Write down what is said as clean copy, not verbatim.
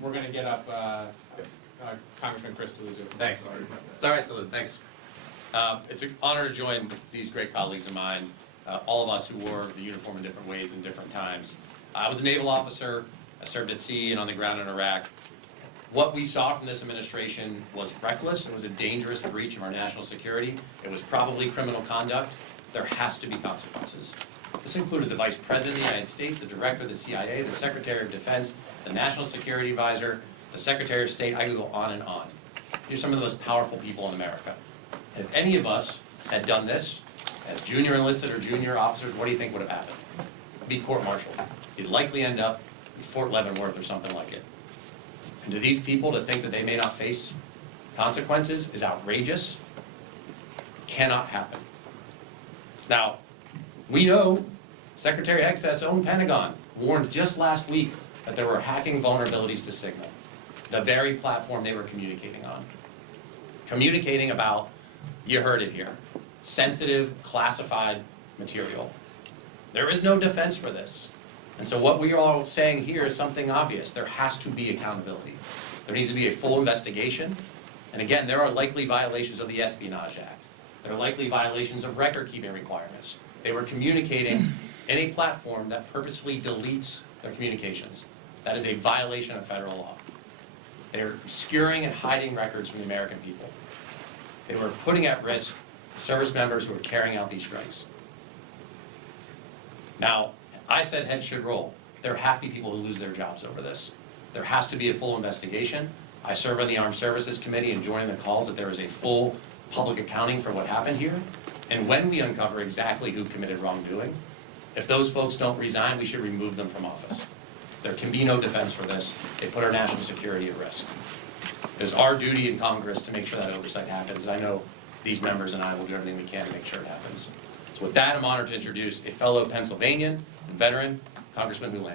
We're going to get up Congressman Chris Deluzio. Thanks. It's all right, so thanks. It's an honor to join these great colleagues of mine, all of us who wore the uniform in different ways in different times. I was a naval officer. I served at sea and on the ground in Iraq. What we saw from this administration was reckless. It was a dangerous breach of our national security. It was probably criminal conduct. There has to be consequences. This included the Vice President of the United States, the Director of the CIA, the Secretary of Defense, the National Security Advisor, the Secretary of State. I could go on and on. These are some of the most powerful people in America. And if any of us had done this as junior enlisted or junior officers, what do you think would have happened? Be court-martialed. You'd likely end up in Fort Leavenworth or something like it. And to these people, to think that they may not face consequences is outrageous. Cannot happen. Now, we know Secretary Hegseth's own Pentagon warned just last week that there were hacking vulnerabilities to Signal, the very platform they were communicating on. Communicating about, you heard it here, sensitive, classified material. There is no defense for this. And so what we are all saying here is something obvious. There has to be accountability. There needs to be a full investigation. And again, there are likely violations of the Espionage Act. There are likely violations of record-keeping requirements. They were communicating in a platform that purposefully deletes their communications. That is a violation of federal law. They're obscuring and hiding records from the American people. They were putting at risk service members who were carrying out these strikes. Now, I said heads should roll. There have to be people who lose their jobs over this. There has to be a full investigation. I serve on the Armed Services Committee and join the calls that there is a full public accounting for what happened here. And when we uncover exactly who committed wrongdoing, if those folks don't resign, we should remove them from office. There can be no defense for this. They put our national security at risk. It is our duty in Congress to make sure that oversight happens, and I know these members and I will do everything we can to make sure it happens. So with that, I'm honored to introduce a fellow Pennsylvanian and veteran, Congressman Hulan.